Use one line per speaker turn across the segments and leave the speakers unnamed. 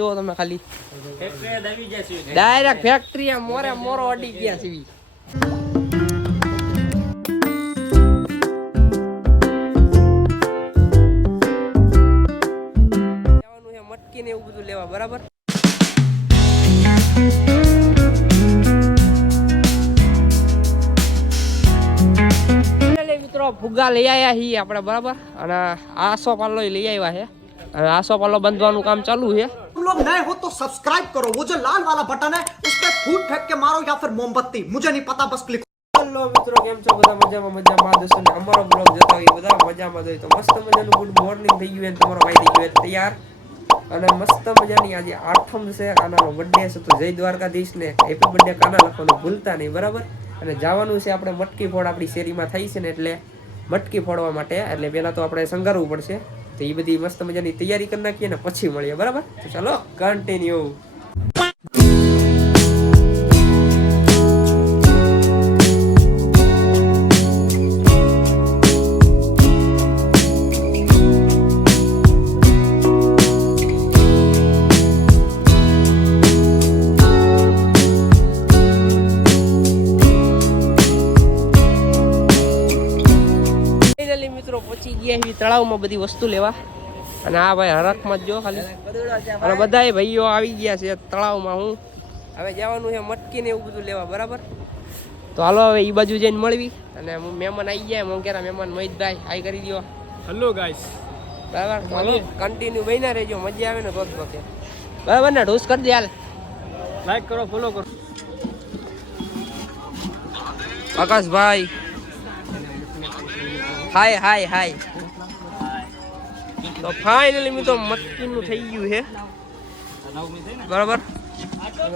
જો તમે ખાલી. ડાયરેક્ટ ફેક્ટરી મોરે મોરો અડી ગયા છે મટકી ને એવું બધું લેવા બરાબર? મિત્રો ફુગ્ગા લઈ આવ્યા છીએ આપણે બરાબર? અને આસો પાલ્લો લઈ આવ્યા છે. અને આસો પાલ્લો બંધવાનું કામ ચાલુ છે.
लोग नए हो तो सब्सक्राइब करो वो जो लाल वाला बटन है उस पर फूट फेंक के मारो या फिर मोमबत्ती मुझे नहीं पता बस क्लिक
હેલો મિત્રો કેમ છો બધા મજામાં મજામાં દોસ્તો ને અમારો બ્લોગ જોતા હોય બધા મજામાં હોય તો મસ્ત મજાનું ગુડ મોર્નિંગ થઈ ગયું અને તમારો ભાઈ થઈ ગયો તૈયાર અને મસ્ત મજાની આજે આઠમ છે કાનાનો બર્થડે છે તો જય દ્વારકાધીશ ને હેપી બર્થડે કાના લખવાનું ભૂલતા નહીં બરાબર અને જવાનું છે આપણે મટકી ફોડ આપણી શેરીમાં થઈ છે ને એટલે મટકી ફોડવા માટે એટલે પહેલા તો આપણે સંગારવું પડશે તો એ બધી મસ્ત મજાની તૈયારી કરી નાખીએ ને પછી મળીએ, બરાબર? તો ચાલો કન્ટિન્યુ મિત્રો પહોંચી ગયા એવી તળાવમાં બધી વસ્તુ લેવા. અને આ ભાઈ હરખમાં જ જો ખાલી. અને બધાય ભાઈઓ આવી ગયા છે તળાવમાં હું. હવે જવાનું છે મટકી ને એવું બધું લેવા બરાબર? તો હાલો હવે એ બાજુ જઈને મળવી. અને હું મહેમાન આવી ગયા મોંઘેરા મહેમાન મહિતભાઈ આઈ કરી દો
હલો ગાઈસ
બરાબર? કન્ટિન્યુ બન્યા રહેજો મજા આવે ને તો જ બરાબર ને ઢોસ કરી દે હાલ.
લાઈક કરો ફોલો કરો.
આકાશભાઈ. હાય હાય હાય તો ફાઇનલી મિત્રો મટકીનું થઈ ગયું છે. બરાબર?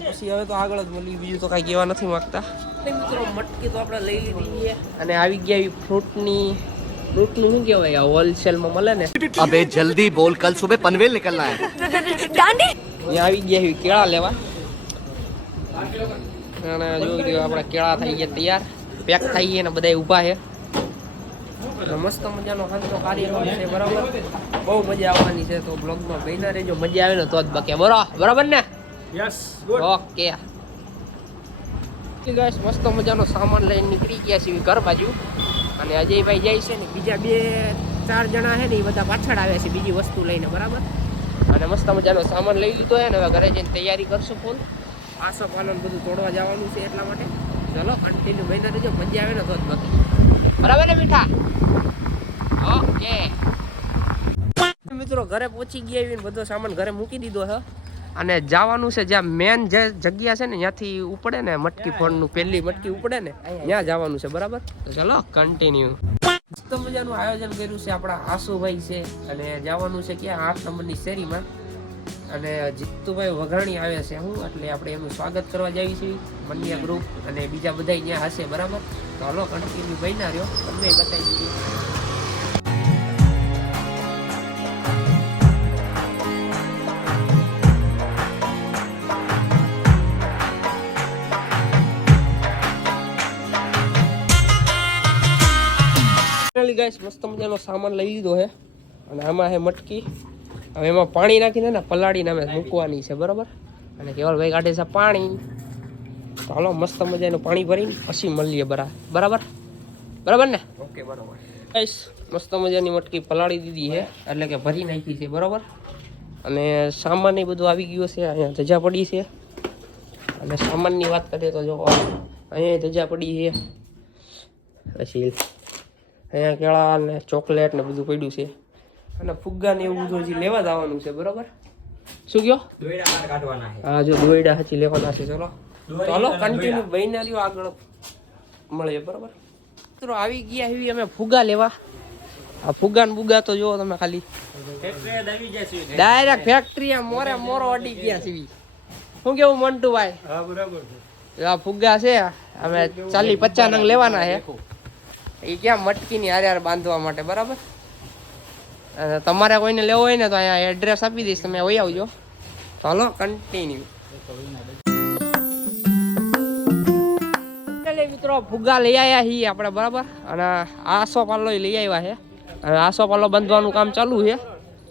પછી હવે તો આગળ જ મળી બીજું તો કાંઈ કહેવા નથી માગતા. મિત્રો મટકી તો આપણે લઈ લીધી છે. અને આવી ગયા એવી ફ્રૂટની ફ્રૂટનું શું કહેવાય? આ હોલસેલમાં મળે ને.
અબે જલ્દી બોલ કલ સુબે પનવેલ નીકળના
હે. આવી ગયા એવી કેળા લેવા. અને જોઈ લ્યો આપણા થઈ ગયા તૈયાર પેક થઈ ગયા ને બધા ઊભા છે. મસ્ત મજાનો હાથનો કાર્યક્રમ છે બરાબર? બહુ મજા આવવાની છે તો બ્લોગમાં બહીના રહેજો. મજા આવે ને તો જ બકે. બરાબર બરાબર ને?
Yes good
okay. ગાઈસ મસ્ત મજાનો સામાન લઈને નીકળી ગયા છીએ ઘર બાજુ. અને અજયભાઈ જાય છે ને બીજા બે ચાર જણા છે ને એ બધા પાછળ આવ્યા છે બીજી વસ્તુ લઈને બરાબર? અને મસ્ત મજાનો સામાન લઈ લીધો છે ને હવે ઘરે જઈને તૈયારી કરશું ફૂલ આસો પાલન બધું તોડવા જવાનું છે એટલા માટે. ચલો કન્ટિન્યુ મહિના રહેજો. મજા આવે ને તો જ બાકી. ને ઘરે પહોંચી ગયા બધો સામાન ઘરે મૂકી દીધો છે. અને જવાનું છે જ્યાં મેન જે જગ્યા છે ને, ત્યાંથી ઉપડે ને, મટકી ફોડનું, પહેલી મટકી ઉપડે ને, ત્યાં જવાનું છે, બરાબર? તો ચલો કન્ટિન્યુ મસ્ત મજાનું આયોજન કર્યું છે આપણા આસુભાઈ છે. અને જવાનું છે ક્યાં? આઠ નંબરની શેરીમાં. અને જીતુભાઈ વઘાણી આવે છે હું, એટલે આપણે એનું સ્વાગત કરવા જઈએ છીએ. મન્યા ગ્રુપ અને બીજા બધા ત્યાં હશે, બરાબર? તો હલો કન્ટિન્યુ બન્યા રહ્યો. તમને બતાવી દીધું. ગાઈસ મસ્ત મજાનો સામાન લઈ લીધો છે અને આમાં છે મટકી. હવે એમાં પાણી નાખીને ને પલાળીને અમે મૂકવાની છે બરાબર? અને કેવલભાઈ કાઢે છે પાણી. ચાલો મસ્ત મજાનું પાણી ભરીને પછી મળીએ બરા બરાબર? બરાબર ને?
ઓકે બરાબર.
મસ્ત મજાની મટકી પલાળી દીધી છે એટલે કે ભરી નાખી છે બરાબર? અને સામાન એ બધું આવી ગયું છે અહીંયા ધજા પડી છે. અને સામાનની વાત કરીએ તો જો અહીંયા ધજા પડી છે. પછી અહીંયા કેળા ને ચોકલેટ ને બધું પડ્યું છે. અને ફુગ્ગા ને એવું બધું હજી લેવા જવાનું છે બરાબર? શું કયો?
દોયડા બહાર કાઢવાના છે.
હા જો દોયડા હજી લેવાના છે ચલો. ચાલો કન્ટિન્યુ બહીને લ્યો આગળ. મળીએ બરાબર? મિત્રો આવી ગયા એવી અમે ફુગ્ગા લેવા. આ ફુગ્ગા ને બુગા તો જુઓ તમે ખાલી. ડાયરેક્ટ ફેક્ટરી મોરે મોરો અડી ગયા છે શું કેવું મંટુ ભાઈ
હા બરાબર
આ ફુગ્ગા છે અમે ચાલી પચાસ નંગ લેવાના છે. એ ક્યાં મટકી ની હારે હારે બાંધવા માટે બરાબર? તમારે કોઈને લેવો હોય ને તો અહીંયા એડ્રેસ આપી દઈશ તમે વહી આવજો. ચાલો કન્ટિન્યુ મિત્રો ફુગ્ગા લઈ આવ્યા છીએ આપણે બરાબર? અને આસો પાલો લઈ આવ્યા છે. અને આસો પાલો બાંધવાનું કામ ચાલુ છે.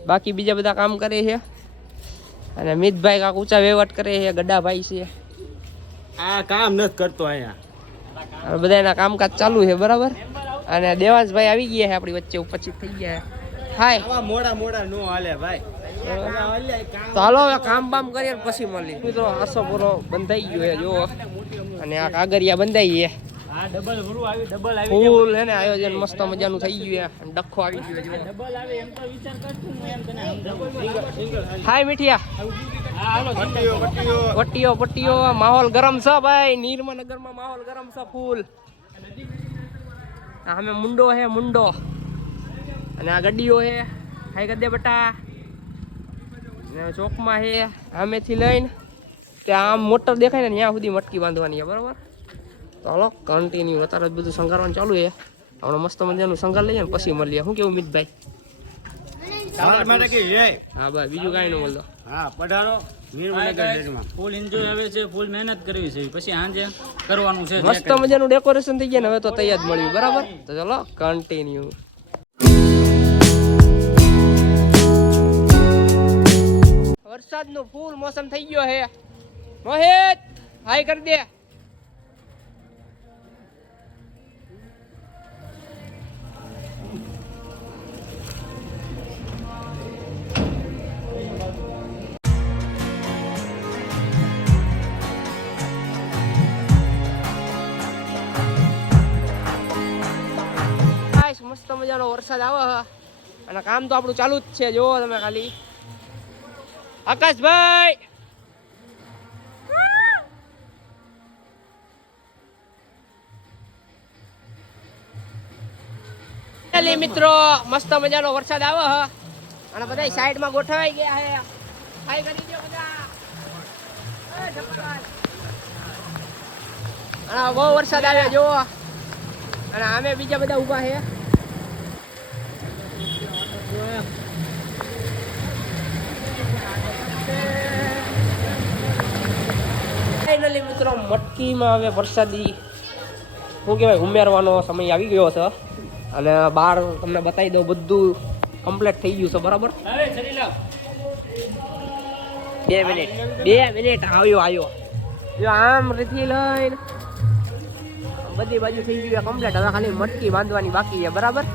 બાકી બીજા બધા કામ કરે છે. અને મિતભાઈ કાંક ઊંચા વહીવટ કરે છે ગડાભાઈ છે.
આ કામ નથી કરતો અહીંયા.
અને બધા એના કામકાજ ચાલુ છે બરાબર? અને દેવાંશભાઈ આવી ગયા છે આપણી વચ્ચે ઉપસ્થિત થઈ ગયા છે. હાય.
આવા મોડા મોડા નો હાલે ભાઈ.
તો હાલો હવે કામ બામ કરીએ પછી મળી મિત્રો આસો પૂરો બંધાઈ ગયો જો અને આ કાગરિયા બંધાઈ છે.
આ ડબલ ભરું આવી ડબલ આવી
ફૂલ હે આયોજન મસ્ત મજાનું થઈ ગયું અને ડખો આવી ગયો છે
ડબલ આવે એમ તો વિચાર કરતું હું એમ તને. સમજાવું
હાય મીઠિયા.
પટ્ટીઓ પટ્ટીઓ.
માહોલ ગરમ છે ભાઈ. નીરમનગરમાં માહોલ ગરમ છે ફૂલ. અમે મુંડો હે મુંડો. અને આ ગડીઓ હે. હાઈ ગદ્દે બટા. ચોકમાં હે આમેથી લઈને ત્યાં આમ મોટર દેખાય ને ત્યાં સુધી મટકી બાંધવાની છે બરાબર? તો હાલો કન્ટિન્યુ અત્યારે જ બધું સંગારવાનું ચાલુ છે હમણાં મસ્ત મજાનું સંઘાર લઈએ ને પછી મળીએ. શું કેવું મિતભાઈ? હા ભાઈ બીજું કાંઈ ન બોલતો
હા પધારો.
ફૂલ એન્જોય આવે છે ફૂલ મહેનત કરવી છે. પછી સાંજે કરવાનું છે
મસ્ત મજાનું ડેકોરેશન થઈ ગયા ને હવે તો તૈયાર જ મળ્યું બરાબર? તો ચલો કન્ટિન્યુ વરસાદનું ફૂલ મોસમ થઈ ગયો હે મોહિત, હાય કરી દે. મસ્ત મજાનો વરસાદ આવે અને કામ તો આપણું ચાલુ જ છે. જુઓ તમે ખાલી. આકાશભાઈ! મિત્રો, મસ્ત મજાનો વરસાદ આવે હ. અને બધા સાઈડમાં ગોઠવાઈ ગયા હે. હાય કરી દો બધા. અને બહુ વરસાદ આવ્યો જો અને આમે બીજા બધા ઊભા છે ફાઇનલી મિત્રો મટકીમાં હવે વરસાદી શું કહેવાય ઉમેરવાનો સમય આવી ગયો છે. અને બહાર તમને બતાવી દઉં બધું કમ્પ્લીટ થઈ ગયું છે બરાબર? બે મિનિટ બે મિનિટ આવ્યો આવ્યો. જો આમ રીતથી લઈને બધી બાજુ થઈ ગયું કમ્પ્લીટ હવે ખાલી મટકી બાંધવાની બાકી છે બરાબર?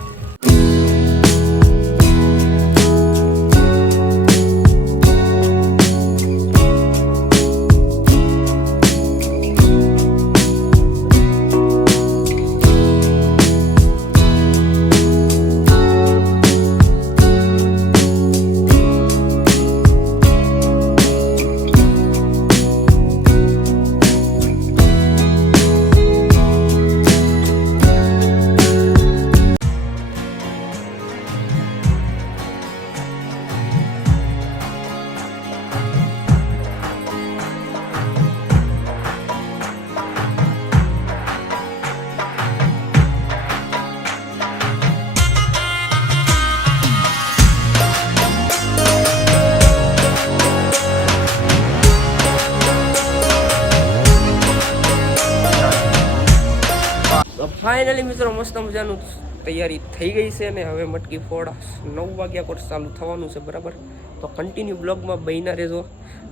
ફાઇનલી મિત્રો, મસ્ત મજાનું તૈયારી થઈ ગઈ છે ને હવે મટકી ફોડ નવ વાગ્યા કોર્સ ચાલુ થવાનું છે, બરાબર? તો કન્ટિન્યુ બ્લોગમાં બહીના રહેજો.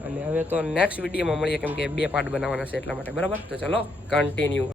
અને હવે તો નેક્સ્ટ વિડીયોમાં મળીએ, કેમ કે બે પાર્ટ બનાવવાના છે એટલા માટે, બરાબર? તો ચલો કન્ટિન્યુ